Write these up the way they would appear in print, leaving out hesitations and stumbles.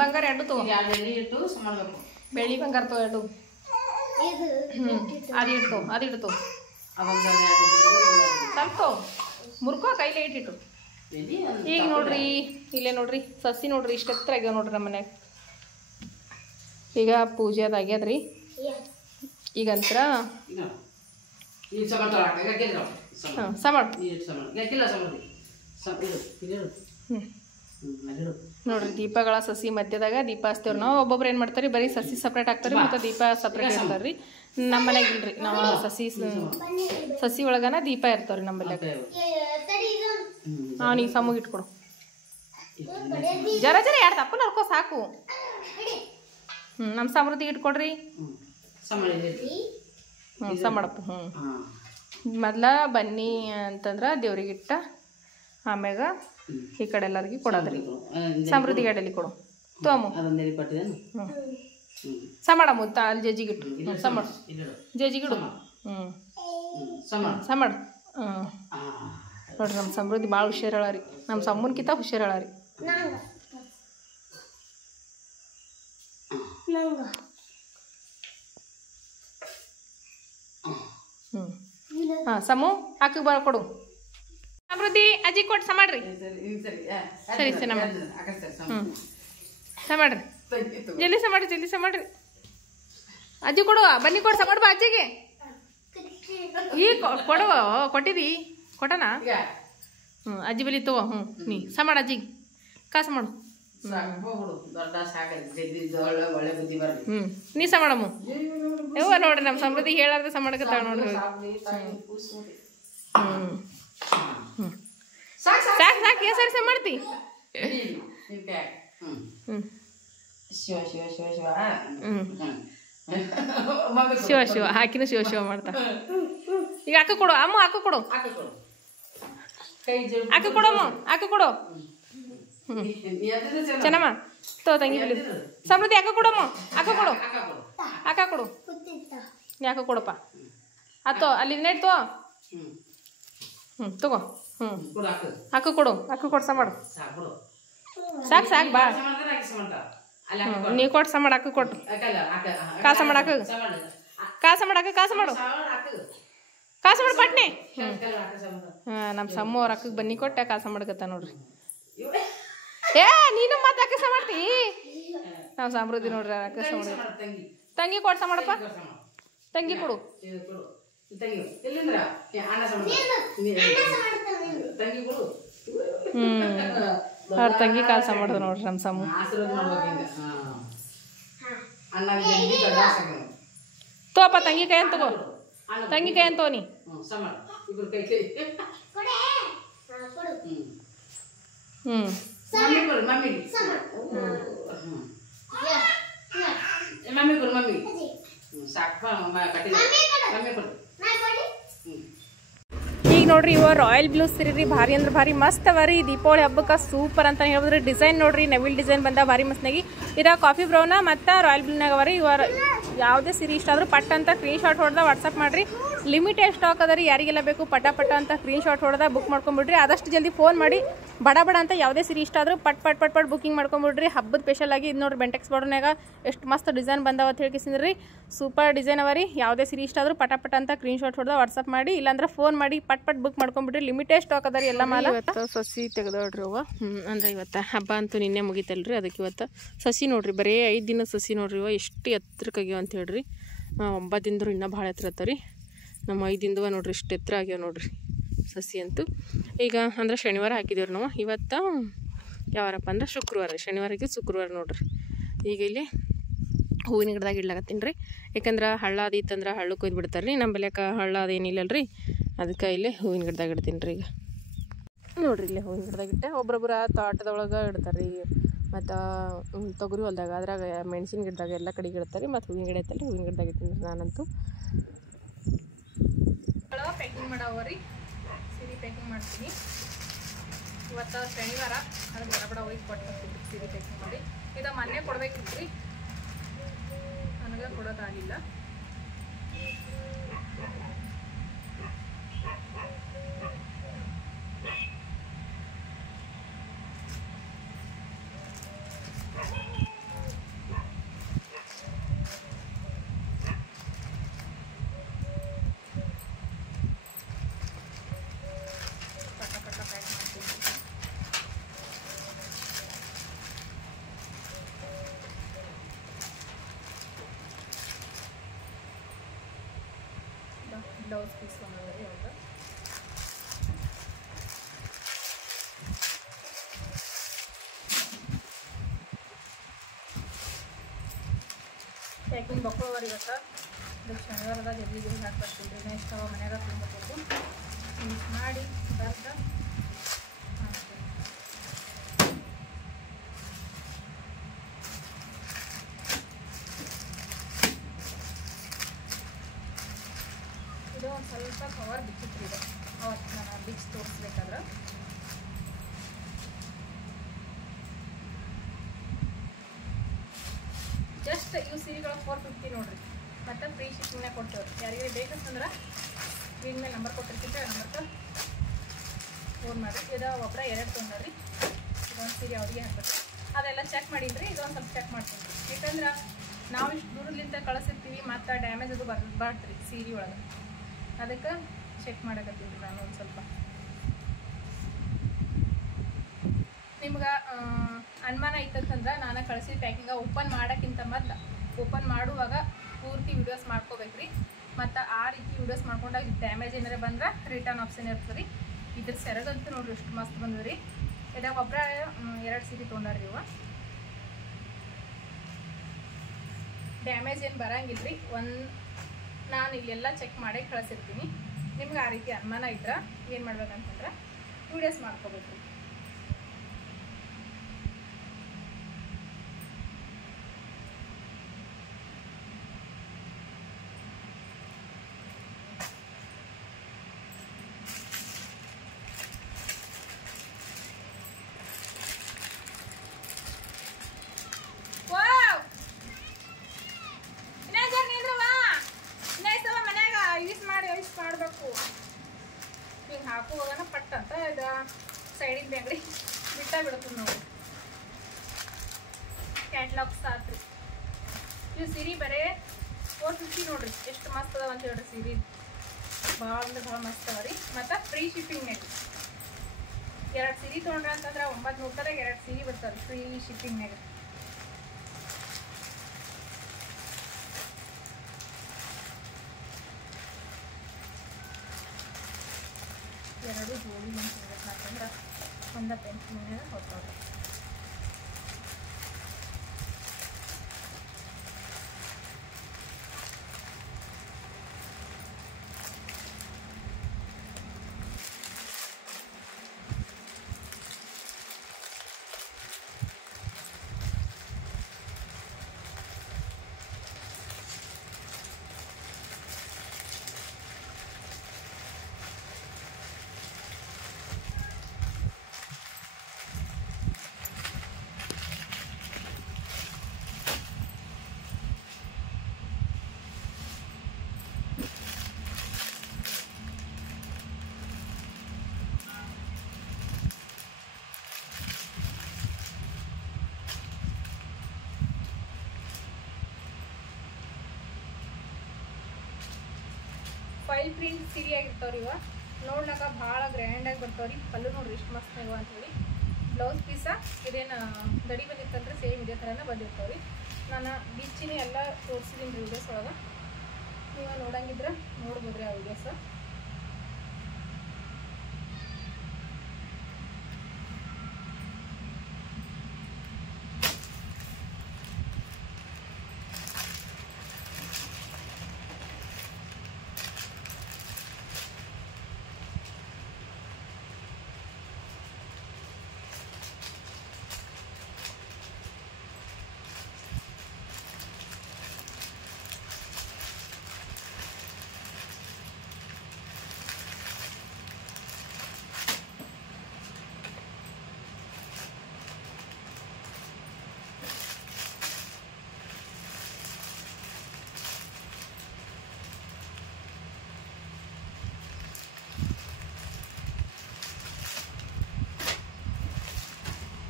ಬಂಗಾರ ಎರಡು ತಗೋ. ಬೆಳ್ಳಿ ಇಟ್ಟು ಮಾಡಬೇಕು. ಬೆಳ್ಳಿ ಬಂಗಾರ ತಗೋ ಎರಡು. ಅದು ಇಡ್ತು ಸ್ವಲ್ಪ ಮುರ್ಕೋ ಕೈಲೇ ಇಟ್ಟಿಟ್ಟು. ಈಗ ನೋಡ್ರಿ ಇಲ್ಲೇ ನೋಡ್ರಿ ಸಸಿ ನೋಡ್ರಿ ಇಷ್ಟ ಎತ್ತರ ಆಗ್ಯಾವ ನೋಡ್ರಿ ನಮ್ಮ ಮನ್ಯಾಗ. ಈಗ ಪೂಜೆ ಅದಾಗ್ಯದ್ರಿ. ಈಗಂತ್ರ ನೋಡ್ರಿ ದೀಪಗಳ ಸಸಿ ಮಧ್ಯದಾಗ ದೀಪ ಹಚ್ತೇವ್ರಿ ನಾವು. ಒಬ್ಬೊಬ್ರು ಏನು ಮಾಡ್ತಾರೆ ಬರೀ ಸಸಿ ಸಪ್ರೇಟ್ ಹಾಕ್ತಾರೆ ಮತ್ತು ದೀಪ ಸಪ್ರೇಟ್ ಇರ್ತಾರ್ರಿ. ನಮ್ಮ ಮನ್ಯಾಗ ಇಲ್ರಿ, ನಾವು ಸಸಿ ಒಳಗನ ದೀಪ ಇರ್ತಾವ್ರಿ ನಮ್ಮಲ್ಯಾಗ. ಅವನಿಗೆ ಸಮೂಗ ಇಟ್ಕೊಡು. ಜರ ಜರ ಎರಡು ತಪ್ಪು ನಡ್ಕೋ ಸಾಕು. ನಮ್ಮ ಸಮೃದ್ಧಿಗೆ ಇಟ್ಕೊಡ್ರಿ. ಸಮಡಪ್ಪ. ಮೊದ್ಲ ಬನ್ನಿ ಅಂತಂದ್ರೆ ದೇವ್ರಿಗೆ ಇಟ್ಟ ಆಮ್ಯಾಗ ಈ ಕಡೆ ಎಲ್ಲರಿಗೆ ಕೊಡೋದ್ರಿ. ಸಮೃದ್ಧಿ ಗಡಲಿ ಕೊಡು ತೋಮು. ಸಮಡಮ್ಮ ಅಲ್ಲಿ ಜಜ್ಜಿಗಿಟ್ಟು ಸಮಡ ಜಜ್ಜಿಗಿಡು. ಸಮಡ. ನೋಡ್ರಿ ನಮ್ಮ ಸಮೃದ್ಧಿ ಭಾಳ ಹುಷಾರು ಹೇಳಾರಿ. ನಮ್ಮ ಸಮ್ಮನ್ಕಿಂತ ಹುಷಾರು ಹೇಳಾರಿ. ಸಮು ಅಕ್ಕಗೆ ಬರ ಕೊಡು. ಸಮೃದ್ಧಿ ಅಜ್ಜಿ ಕೊಟ್ಟು ಸಮಾಡ್ರಿ. ಸರಿ ಸರಿ ನಮ್ಮ ಸಮಾಡ್ರಿ. ಜಲ್ದಿ ಸಮಾಡ್ರಿ. ಅಜ್ಜಿ ಕೊಡುವ ಬನ್ನಿ ಕೊಡು ಸಮಾಡ್ ಬಾ ಅಜ್ಜಿಗೆ. ಈ ಕೊಡುವ ಕೊಟ್ಟಿದಿ ಕೊಟ್ಟನ. ಅಜ್ಜಿ ಬಲಿ ತಗೋ. ನೀ ಸಮಾಡ ಅಜ್ಜಿಗೆ ಕಾಸು ಮಾಡು. ನೀ ಸಮಾಡಮ್ಮ. ಯವ್ವ ನೋಡ್ರಿ ನಮ್ಮ ಸಮೃದ್ಧಿ ಹೇಳಾರ್ದ ಸಮಾಡಕತ್ತಾಳ ನೋಡ್ರಿ. ಸಾಕು ಏ ಸರಿ ಮಾಡ್ತಿ. ಶಿವ ಹಾಕಿನ ಶಿವ ಮಾಡ್ತಾ. ಈಗ ಅಕ್ಕ ಕೊಡು ಅಮ್ಮ. ಅಕ್ಕ ಕೊಡು ಕೊಡು. ಚೆನ್ನಮ್ಮ ತೋ ತಂಗಿ ಸಮೃದ್ಧಿ ಅಕ್ಕ ಕೊಡಮ್ಮ. ಅಕ್ಕ ಕೊಡು. ಯಾಕ ಕೊಡಪ್ಪ. ಆತೋ ಅಲ್ಲಿ ನೆಟ್ ತೋ. ತಗೋ. ಅಕ್ಕ ಕೊಡು ಸಮಾಡು. ಸಾಕು ಬಾ. ನೀವು ಕೊಟ್ಟು ಸಮಾಡ ಅಕ್ಕ ಕೊಟ್ಟು. ಕಾಸ ಮಾಡಾಕ ಕಾಸ ಮಾಡು ಪಟ್ನೆ. ನಮ್ಮ ಸಮ್ಮ ಅವ್ರ ಅಕ್ಕಗೆ ಬನ್ನಿ ಕೊಟ್ಟೆ ಕಾಸ ಮಾಡಕತ್ತ ನೋಡ್ರಿ. ನೀನು ಮತ್ತೆ ಅಕ್ಕ ಮಾಡ್ತಿ. ನಾವು ಸಮೃದ್ಧಿ ನೋಡ್ರಿ ಅಕ್ಕ ಮಾಡ. ತಂಗಿ ಕೊಡ್ಸ ಮಾಡಪ್ಪ. ತಂಗಿ ಕೊಡು. ಅವ್ರ ತಂಗಿ ಕಾಸ ಮಾಡ್ದ ನೋಡ್ರಿ ನಮ್ಮ ಸಮ್ಮ. ತೋಪ ತಂಗಿ ಕೈ ಅಂತ ತಗೋ. ತಂಗಿ ಕೈ ಅಂತ ತೋನಿ. ಈಗ ನೋಡ್ರಿ ಇವ ರಾಯಲ್ ಬ್ಲೂ ಸೀರೆ ರೀ. ಭಾರಿ ಅಂದ್ರೆ ಭಾರಿ ಮಸ್ತ್ ಅವ ರೀ. ದೀಪಾವಳಿ ಹಬ್ಬಕ್ಕೆ ಸೂಪರ್ ಅಂತ ಹೇಳ್ಬೋದ್ರಿ. ಡಿಸೈನ್ ನೋಡ್ರಿ ನವಿಲ್ ಡಿಸೈನ್ ಬಂದ ಭಾರಿ ಮಸ್ತ್ನಾಗಿ. ಇದ ಕಾಫಿ ಬ್ರೌನ ಮತ್ತು ರಾಯಲ್ ಬ್ಲೂನಾಗ ಅವ ರೀ. ಇವ ಯಾವುದೇ ಸೀರೆ ಇಷ್ಟ ಆದ್ರೂ ಪಟ್ ಅಂತ ಸ್ಕ್ರೀನ್ ಶಾಟ್ ಹೊಡೆದ ವಾಟ್ಸಪ್ ಮಾಡಿರಿ. ಲಿಮಿಟೆಡ್ ಸ್ಟಾಕ್ ಅದ ರೀ. ಯಾರಿಗೆಲ್ಲ ಬೇಕು ಪಟ ಅಂತ ಸ್ಕ್ರೀನ್ ಶಾಟ್ ಹೊಡೆದ ಬುಕ್ ಮಾಡ್ಕೊಂಬಿಡ್ರಿ. ಆದಷ್ಟು ಜಲ್ದಿ ಫೋನ್ ಮಾಡಿ ಬಡ ಅಂತ ಯಾವುದೇ ಸೀರೆ ಇಷ್ಟ ಆದ್ರೂ ಪಟ್ ಬುಕಿಂಗ್ ಮಾಡ್ಕೊಂಬಿಡ್ರಿ. ಹಬ್ಬದ ಸ್ಪೆಷಲ್ ಆಗಿ ಇದು ನೋಡ್ರಿ ಬೆಂಟೆಕ್ಸ್ ಬಾರ್ಡರ್ನಾಗ ಎಷ್ಟು ಮಸ್ತ್ ಡಿಸೈನ್ ಬಂದಾವ ಅಂತ ಹೇಳ್ಕಿಸಿದ್ರಿ. ಸೂಪರ್ ಡಿಸೈನ್ ಅವ ರೀ. ಯಾವುದೇ ಸೀರೆ ಇಷ್ಟ ಆದ್ರೂ ಪಟ ಅಂತ ಸ್ಕ್ರೀನ್ ಶಾಟ್ ಹೊಡೆದ ವಾಟ್ಸಪ್ ಮಾಡಿ, ಇಲ್ಲಾಂದ್ರೆ ಫೋನ್ ಮಾಡಿ ಪಟ್ ಬುಕ್ ಮಾಡ್ಕೊಂಬಿಡ್ರಿ. ಲಿಮಿಟೆಡ್ ಸ್ಟಾಕ್ ಅದ ರೀ ಎಲ್ಲ ಮಾಲ. ಇವತ್ತು ಸಸಿ ತೆಗೆದೋಡ್ರಿ ಅವ. ಅಂದ್ರೆ ಇವತ್ತು ಹಬ್ಬ ಅಂತೂ ನಿನ್ನೆ ಮುಗಿತಲ್ರಿ. ಅದಕ್ಕೆ ಇವತ್ತು ಸಸಿ ನೋಡ್ರಿ ಬರೀ 5 ದಿನ ಸಸಿ ನೋಡ್ರಿ. ಇವ ಎಷ್ಟು ಎತ್ತರಕ್ಕಾಗ್ಯಾವ ಅಂತ ಹೇಳ್ರಿ. 9 ದಿನದ್ರು ಇನ್ನೂ ಭಾಳ ಎತ್ತರ ಅತ್ತರಿ. ನಮ್ಮ 5 ದಿನದವ ನೋಡ್ರಿ ಇಷ್ಟು ಎತ್ತರ ಆಗ್ಯಾವ ನೋಡ್ರಿ ಸಸಿ ಅಂತೂ. ಈಗ ಅಂದ್ರೆ ಶನಿವಾರ ಹಾಕಿದೇವ್ರಿ ನಾವು. ಇವತ್ತು ಯಾವಾರಪ್ಪ ಅಂದ್ರೆ ಶುಕ್ರವಾರ. ಶನಿವಾರಕ್ಕೆ ಶುಕ್ರವಾರ ನೋಡ್ರಿ. ಈಗ ಇಲ್ಲಿ ಹೂವಿನ ಗಿಡದಾಗ ಇಡ್ಲಾಕತ್ತೀನಿ ರೀ. ಯಾಕಂದ್ರೆ ಹಳ್ಳ ಅದಿತ್ತಂದ್ರೆ ಹಳ್ಳಕ್ಕೆ ಒಯ್ದು ಬಿಡ್ತಾರೆ ರೀ. ನಮ್ಮ ಬೆಲೆಕ ಹಳ್ಳ ಅದೇನಿಲ್ಲಲ್ರಿ. ಅದಕ್ಕೆ ಇಲ್ಲಿ ಹೂವಿನ ಗಿಡದಾಗ ಇಡ್ತೀನಿ ರೀ. ಈಗ ನೋಡ್ರಿ ಇಲ್ಲಿ ಹೂವಿನ ಗಿಡದಾಗ ಇಟ್ಟೆ. ಒಬ್ಬೊಬ್ಬರ ತೋಟದೊಳಗೆ ಇಡ್ತಾರೆ ರೀ. ಮತ್ತು ತೊಗರಿ ಹೊಲ್ದಾಗ ಅದ್ರಾಗ ಮೆಣಸಿನ ಗಿಡದಾಗ ಎಲ್ಲ ಕಡೆಗೆ ಇಡ್ತಾರೆ. ಮತ್ತು ಹೂವಿನ ಗಿಡ ಐತಲ್ಲ ಹೂವಿನ ಗಿಡದಾಗ ಇಟ್ಟಿನಿ ರೀ ನಾನಂತೂ. ಪ್ಯಾಕಿಂಗ್ ಮಾಡವ ರೀ. ಸೀರೆ ಪ್ಯಾಕಿಂಗ್ ಮಾಡ್ತೀನಿ. ಇವತ್ತು ಶನಿವಾರ ಅದನ್ನು ಬಡ ಹೋಗಿ ಕೊಟ್ಟು ಬರ್ತೀನಿ ಸೀರೆ ಪ್ಯಾಕಿಂಗ್ ಮಾಡಿ. ಇದು ಮೊನ್ನೆ ಕೊಡ್ಬೇಕಿತ್ತು ರೀ, ನನಗೆ ಕೊಡೋದಾಗಿಲ್ಲ. ಬ್ಲೌಸ್ ಪೀಸ್ ತೊಗೊಂಡ್ರಿ ಇವಾಗ. ಪ್ಯಾಕಿಂಗ್ ಬಕ್ಕೋವರ್ ಇವತ್ತು ಇದು ಶನಿವಾರದ ಜಲ್ದಿ ಜಲ್ದಿ ಹಾಕ್ಬರ್ತೀನಿ ರೀ. ನೆಕ್ಸ್ಟ್ ಅವ ಮನ್ಯಾಗ ತುಂಬಬೇಕು ಯೂಸ್ ಮಾಡಿ ಬರ್ದ ಹಾಕ್ತೀನಿ. ಇದು ಒಂದು ಸ್ವಲ್ಪ ಕವರ್ ಬಿಚ್ಚಿತ್ತು ಇದು ಅವತ್ತು ನಾನು ಬಿಚ್ಚಿ ತೋರಿಸ್ಬೇಕಾದ್ರೆ. ಜಸ್ಟ್ ಇವು ಸೀರೆಗಳು 450 ನೋಡ್ರಿ. ಮತ್ತು ಫ್ರೀ ಶಿಪ್ಪಿಂಗ್ನಾಗ ಕೊಡ್ತೇವೆ. ಯಾರಿಗೆ ಬೇಕಂತಂದ್ರೆ ಸ್ಕ್ರೀನ್ ಮೇಲೆ ನಂಬರ್ ಕೊಟ್ಟಿರ್ತೀವಿ, ಆ ನಂಬರ್ಗೆ ಫೋನ್ ಮಾಡಿರಿ. ಇದು ಒಬ್ಬರ 2 ತೊಗೊಂಡ್ರಿ. ಇದೊಂದು ಸೀರೆ ಅವ್ರಿಗೆ ಹಾಕ್ಬೇಕು. ಅದೆಲ್ಲ ಚೆಕ್ ಮಾಡಿದ್ರಿ. ಇದೊಂದು ಸ್ವಲ್ಪ ಚೆಕ್ ಮಾಡ್ತೀನಿ ರೀ. ಯಾಕಂದ್ರೆ ನಾವು ಇಷ್ಟು ದೂರದಿಂದ ಕಳಿಸಿರ್ತೀವಿ ಮತ್ತು ಡ್ಯಾಮೇಜ್ ಅದು ಬರ್ಬಾರ್ದು ರೀ ಸೀರೆ ಒಳಗೆ. ಅದಕ್ಕೆ ಚೆಕ್ ಮಾಡಕತ್ತೀನಿ ರೀ ನಾನು ಒಂದು ಸ್ವಲ್ಪ. ನಿಮ್ಗೆ ಅನುಮಾನ ಐತಂತಂದ್ರೆ ನಾನು ಕಳಿಸಿದ ಪ್ಯಾಕಿಂಗ ಓಪನ್ ಮಾಡೋಕ್ಕಿಂತ ಮೊದಲು ಓಪನ್ ಮಾಡುವಾಗ ಪೂರ್ತಿ ವೀಡಿಯೋಸ್ ಮಾಡ್ಕೋಬೇಕ್ರಿ. ಮತ್ತು ಆ ರೀತಿ ವೀಡಿಯೋಸ್ ಮಾಡ್ಕೊಂಡಾಗ ಡ್ಯಾಮೇಜ್ ಏನಾರ ಬಂದ್ರೆ ರಿಟರ್ನ್ ಆಪ್ಷನ್ ಇರ್ತದೆ ರೀ. ಇದ್ರ ಸೆರಗಂತೂ ನೋಡ್ರಿ ಎಷ್ಟು ಮಸ್ತ್ ಬಂದದ ರೀ. ಇದಾಗ ಒಬ್ಬರ 2 ಸೀರೆ ತೊಗೊಂಡಾರ್ರಿ ಇವ. ಡ್ಯಾಮೇಜ್ ಏನು ಬರಂಗಿಲ್ಲ ರೀ. ನಾನು ಇಲ್ಲೆಲ್ಲ ಚೆಕ್ ಮಾಡಿ ಕಳಿಸಿರ್ತೀನಿ. ನಿಮ್ಗೆ ಆ ರೀತಿ ಅನುಮಾನ ಇದ್ರೆ ಏನು ಮಾಡ್ಬೇಕಂತಂದ್ರೆ ವೀಡಿಯೋಸ್ ಮಾಡ್ಕೋಬೇಕು ರೀ. ಮಾಡಬೇಕು ಹಿಂಗೆ ಹಾಕುವಾಗನ ಪಟ್ ಅಂತ ಇದು ಸೈಡಿಂದ ಅಂಗಡಿ ಬಿಡುತ್ತೆ ನೋಡಿ. ಕ್ಯಾಟ್ಲಾಗ್ಸ್ ಆತ್ರಿ. ಇವು ಸೀರೆ ಬರೇ 450 ನೋಡ್ರಿ. ಎಷ್ಟು ಮಸ್ತ್ ಅದಾವ ಅಂತ ಹೇಳ್ರಿ ಸೀರೆ. ಭಾಳ ಅಂದ್ರೆ ಭಾಳ ಮಸ್ತ್ ಅವ ರೀ. ಮತ್ತು ಫ್ರೀ ಶಿಪ್ಪಿಂಗ್ನಾಗ 2 ಸೀರೆ ತೊಗೊಂಡ್ರೆ ಅಂತಂದ್ರೆ 900 2 ಸೀರೆ ಬರ್ತಾವೆ ಫ್ರೀ ಶಿಪ್ಪಿಂಗ್ನಾಗ. ಎರಡು ಜೋಡಿ ಅಂತಂದ್ರೆ ಒಂದು ಪೆನ್ಸಿಲ್ ಹೋಗ್ತಾವ್ರಿ. ಫೈಲ್ ಪ್ರಿಂಟ್ ಸೀರೆ ಆಗಿರ್ತಾವ್ರಿ. ಇವ ನೋಡ್ಲಾಕ ಭಾಳ ಗ್ರ್ಯಾಂಡಾಗಿ ಬರ್ತಾವ್ರಿ. ಪಲ್ಲು ನೋಡ್ರಿ ಎಷ್ಟು ಮಸ್ತ್ ಇವ ಅಂತೇಳಿ. ಬ್ಲೌಸ್ ಪೀಸ ಇದೇನು ದಡಿ ಬಂದಿರ್ತಂದ್ರೆ ಸೇಮ್ ಇದೇ ಥರನೇ ಬಂದಿರ್ತಾವ್ರಿ. ನಾನು ಬಿಚ್ಚಿನ ಎಲ್ಲ ತೋರಿಸಿದ್ದೀನಿ ರೀ ವೀಡಿಯೋಸ್ ಒಳಗೆ. ನೀವು ನೋಡಂಗಿದ್ರೆ ನೋಡ್ಬೋದ್ರಿ ಆ ವೀಡಿಯೋಸ್.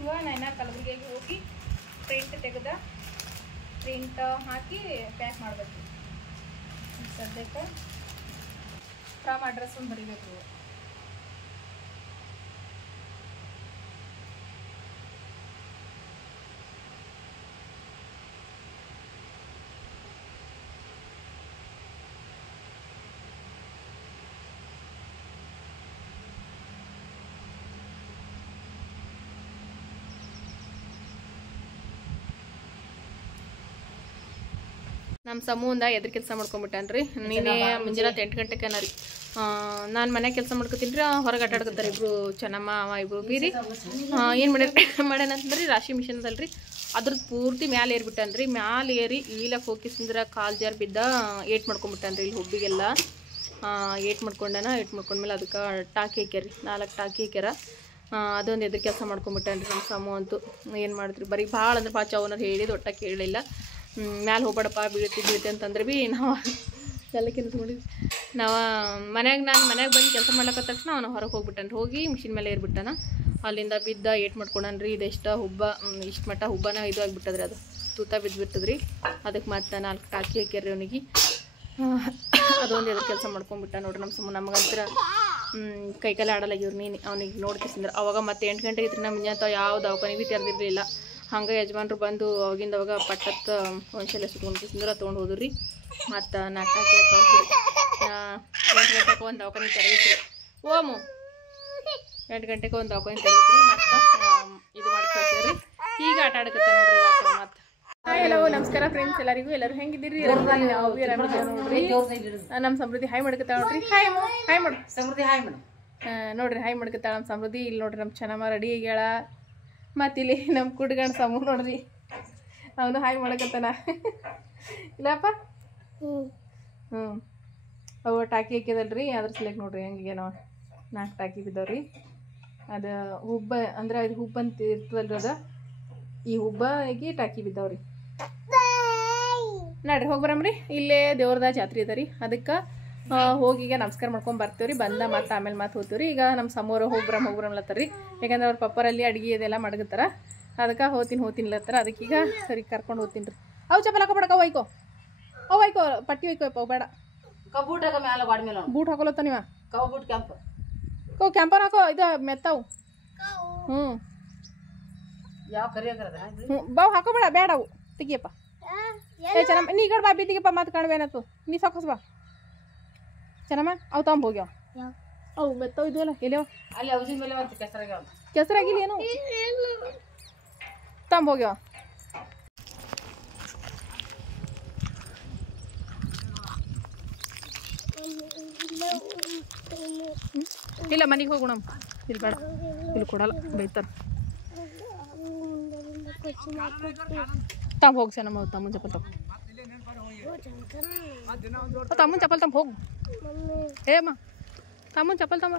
ಇವಾಗ ನಾನು ಕಲಬುರಗಿಗೆ ಹೋಗಿ ಪ್ರಿಂಟ್ ತೆಗೆದ ಪ್ರಿಂಟ್ ಹಾಕಿ ಪ್ಯಾಕ್ ಮಾಡಬೇಕು. ಸದ್ಯಕ್ಕೆ ಫ್ರಮ್ ಅಡ್ರೆಸ್ ಒಂದು ಬರೀಬೇಕು. ನಮ್ಮ ಸಮೂಹದ ಎದ್ರ ಕೆಲಸ ಮಾಡ್ಕೊಂಡ್ಬಿಟ್ಟಾನ್ರಿ. ನೀನೇ ಮುಂಜಾನೆ 8 ಗಂಟೆಗೆ ರೀ ನಾನು ಮನ್ಯಾಗ ಕೆಲಸ ಮಾಡ್ಕೊತೀನಿ ರೀ. ಹೊರಗೆ ಆಟಾಡ್ಕೊತಾರೆ ಇಬ್ರು ಚೆನ್ನಮ್ಮ ಅವ ಇಬ್ರು ಬೀರಿ. ಏನು ಮಾಡ್ಯಾನಂತಂದ್ರಿ ರಾಶಿ ಮಿಷನ್ ಅದಲ್ರಿ ಅದ್ರದ್ದು ಪೂರ್ತಿ ಮ್ಯಾಲೆ ಏರ್ಬಿಟ್ಟಾನ್ರಿ. ಮ್ಯಾಲೆ ಏರಿ ಇಳಿಲಕ್ಕೆ ಹೋಗಿಸಿಂದ್ರೆ ಕಾಲು ಜಾರ್ ಬಿದ್ದ ಏಟ್ ಮಾಡ್ಕೊಂಡ್ಬಿಟ್ಟಾನ್ರಿ. ಇಲ್ಲಿ ಹುಬ್ಬಿಗೆಲ್ಲ ಏಟ್ ಮಾಡ್ಕೊಂಡ್ಮೇಲೆ ಅದಕ್ಕೆ ಟಾಕಿ ಹಾಕ್ಯಾರಿ 4 ಟಾಕಿ ಹಾಕ್ಯಾರ. ಅದೊಂದು ಎದ್ರ ಕೆಲಸ ಮಾಡ್ಕೊಂಡ್ಬಿಟ್ಟಾನ್ರಿ ನಮ್ಮ ಸಮೂ ಅಂತೂ. ಏನು ಮಾಡಿದ್ರಿ ಬರೀ ಭಾಳ ಅಂದ್ರೆ ಭಾಳ ಚೌನರ್ ಹೇಳಿದ ಒಟ್ಟ ಕೇಳಲಿಲ್ಲ. ಮ್ಯಾಲೆ ಹೋಗ್ಬೇಡಪ್ಪ ಬೀಳ್ತಿ ಅಂತಂದ್ರೆ ಭೀ ನಾವು ಎಲ್ಲಕ್ಕಿಂತ ನೋಡಿದ್ವಿ. ನಾವು ನಾನು ಮನ್ಯಾಗ ಬಂದು ಕೆಲಸ ಮಾಡ್ಲಕ್ಕ ತಕ್ಷಣ ಅವನು ಹೊರಗೆ ಹೋಗ್ಬಿಟ್ಟಾನ್ರಿ. ಹೋಗಿ ಮಿಷಿನ್ ಮೇಲೆ ಏರ್ಬಿಟ್ಟಾನ. ಅಲ್ಲಿಂದ ಬಿದ್ದ ಏಟ್ ಮಾಡ್ಕೊಂಡನ್ರಿ. ಇದೆಷ್ಟು ಹುಬ್ಬ ಇಷ್ಟು ಮಟ್ಟ ಹುಬ್ಬನ ಇದು ಆಗಿಬಿಟ್ಟದ್ರಿ. ಅದು ತೂತ ಬಿದ್ದುಬಿಟ್ಟದ್ರಿ. ಅದಕ್ಕೆ ಮತ್ತೆ 4 ಟಾಕಿ ಹಾಕ್ಯಾರ್ರಿ ಅವನಿಗೆ. ಅದೊಂದು ಎದ್ರ ಕೆಲಸ ಮಾಡ್ಕೊಂಡ್ಬಿಟ್ಟ ನೋಡ್ರಿ ನಮ್ಮ ಸಮೂ. ನಮಗಂತರ ಕೈಕಾಲ ಆಡಲಾಗಿವ್ರು ನೀನು ಅವ್ನಿಗೆ ನೋಡ್ತಿಸಿಂದ್ರೆ. ಅವಾಗ ಮತ್ತೆ 8 ಗಂಟೆಗೆ ಇತ್ತು ನಮ್ಮ ಮುಂಜಾನೆ ಯಾವ ದವಾಖಾನೆ ಭೀ ತೆರೆದಿರಲಿಲ್ಲ. ಹಂಗೆ ಯಜಮಾನ್ರು ಬಂದು ಅವಾಗಿಂದವಾಗ ಪಟ್ಟತ್ತು ಒಂದ್ಸಲ ಸುಟ್ಕೊಂಡ್ಕಿಸಿಂದ್ರೆ ತೊಗೊಂಡು ಹೋದ್ರಿ. ಮತ್ತು 4 ಟಾಕಿ ಹಾಕೋದ್ರಿ. 8 ಗಂಟೆಗೆ ಒಂದು ದವಾಖಾನೆ ತೆರೆದಿದ್ರಿ. ಓಮು 8 ಗಂಟೆಗೆ ಒಂದು ದವಾಖಾನೆ ತೆರೆದಿದ್ರಿ. ಮತ್ತು ಇದು ಮಾಡಿ ಕಳ್ಸ್ಯಾರಿ. ಈಗ ಆಟ ಆಡಕತ್ತ ನೋಡ್ರಿ ಇವತ್ತು. ಮತ್ತು ಹಲೋ ನಮಸ್ಕಾರ ಫ್ರೆಂಡ್ಸ್ ಎಲ್ಲರಿಗೂ. ಎಲ್ಲರೂ ಹೆಂಗಿದ್ದೀರಿ? ನೋಡ್ರಿ ನಮ್ಮ ಸಮೃದ್ಧಿ ಹಾಯ್ ಮಾಡ್ಕತ್ತಾಳ ನೋಡ್ರಿ. ಹಾಯ್ ಮಾಡು ಸಮೃದ್ಧಿ. ಹಾಯ್ ಮಾಡು ನೋಡ್ರಿ. ಹಾಯ್ ಮಾಡ್ಕತ್ತಾಳ ನಮ್ಮ ಸಮೃದ್ಧಿ. ಇಲ್ಲಿ ನೋಡ್ರಿ ನಮ್ಮ ಚೆನ್ನಮ್ಮ ರೆಡಿ ಆಗ್ಯಾಳ. ಮತ್ತು ಇಲ್ಲಿ ನಮ್ಮ ಕುಡ್ಗಂಡು ಸಮೂ ನೋಡ್ರಿ ಅವನು ಹಾಯ್ ಮಾಡಕತ್ತಾನ ಇಲ್ಲಪ್ಪ. ಅವು ಟಾಕಿ ಹಾಕಿದಲ್ರಿ ಅದ್ರ ಸಲಕ್ಕೆ ನೋಡ್ರಿ ಹೆಂಗೆ ನಾವು 4 ಟಾಕಿ ಬಿದ್ದಾವ್ರಿ. ಅದು ಹುಬ್ಬ ಅಂದ್ರೆ ಅದು ಹುಬ್ಬ ಅಂತ ಇರ್ತದಲ್ರಿ. ಅದು ಈ ಹುಬ್ಬಾಗಿ ಟಾಕಿ ಬಿದ್ದಾವ್ರಿ. ನೋಡ್ರಿ ಹೋಗಿ ಬರಮ್ರಿ. ಇಲ್ಲೇ ದೇವ್ರದ ಜಾತ್ರೆ ಅದ ರೀ. ಅದಕ್ಕೆ ಹೋಗಿಗ ನಮಸ್ಕಾರ ಮಾಡ್ಕೊಂಡು ಬರ್ತೀವಿ ರೀ. ಬಂದ ಮತ್ತು ಆಮೇಲೆ ಮತ್ತೆ ಹೋಗ್ತೀವಿ ರೀ. ಈಗ ನಮ್ಮ ಸಮೂರು ಹೋಗ್ಬರಮ್ಲತ್ತಾರ ರೀ. ಯಾಕಂದ್ರೆ ಅವ್ರ ಪಪ್ಪರಲ್ಲಿ ಅಡುಗೆ ಇದೆಲ್ಲ ಮಡಗತ್ತಾರ. ಅದಕ್ಕೆ ಹೋಗ್ತೀನಿಲತ್ತಾರ. ಅದಕ್ಕೀಗ ಸರಿ ಕರ್ಕೊಂಡು ಹೋಗ್ತೀನಿ ರೀ. ಅವು ಚಪ್ಪಲ್ ಹಾಕೋಬೇಡ ಒಯ್ಕೋ ಪಟ್ಟಿ ಒಯ್ಕೋ ಬೇಡ. ಬೂಟ್ ಹಾಕೊಲತ್ತ ನೀವ ಕ್ಯಾಂಪರ್ ಹಾಕೋ. ಇದು ಮೆತ್ತವು ಬಾವು ಹಾಕೋಬೇಡ ಬೇಡ. ಅವು ತೆಗಿಯಪ್ಪ. ಚೆನ್ನಮ್ಮ ನೀ ಕಡೆ ಬಾ ಬಿ ತೆಗಿಯಪ್ಪ. ಮತ್ತೆ ಕಾಣಬೇನತ್ತು ನೀ ಸಾಕೋಸ್ ಬಾ ಚೆನ್ನಮ್ಮ. ಅವು ತಗೊಂಡ್ ಹೋಗ್ಯಾವ. ಅವು ಮೆತ್ತವು ಇದ್ವಲ್ಲ ಎಲ್ಲವ ಅಲ್ಲಿ ಕೆಸರಾಗಿಲ್ಲ ಏನು ತಗೊಂಡ್ ಹೋಗ್ಯಾವ. ಇಲ್ಲ ಮನೆಗೆ ಹೋಗೋಣ. ಇಲ್ಲಿ ಬೇಡ, ಇಲ್ಲಿ ಕೊಡಲ್ಲ, ಬೈತಾರ. ತಮ್ಮ ಹೋಗಿ ಸರ್ ನಮ್ಮ ತಮ್ಮನ ಚಪ್ಪಲ್ ತಮ್ಮನ ಚಪ್ಪಲ್ ತಮ್ಮ ಹೋಗು. ಏಮ್ಮ ತಮ್ಮನ ಚಪ್ಪಲ್ ತಮ್ಮ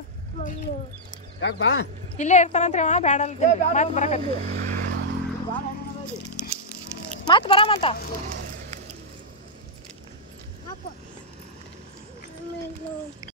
ಇಲ್ಲೇ ಇರ್ತಾನಂತ್ರಿ ಅವ. ಬೇಡ ಮತ್ತೆ ಬರಕತ್ತಿ ಮತ್ತೆ ಬರಾಮಂತ.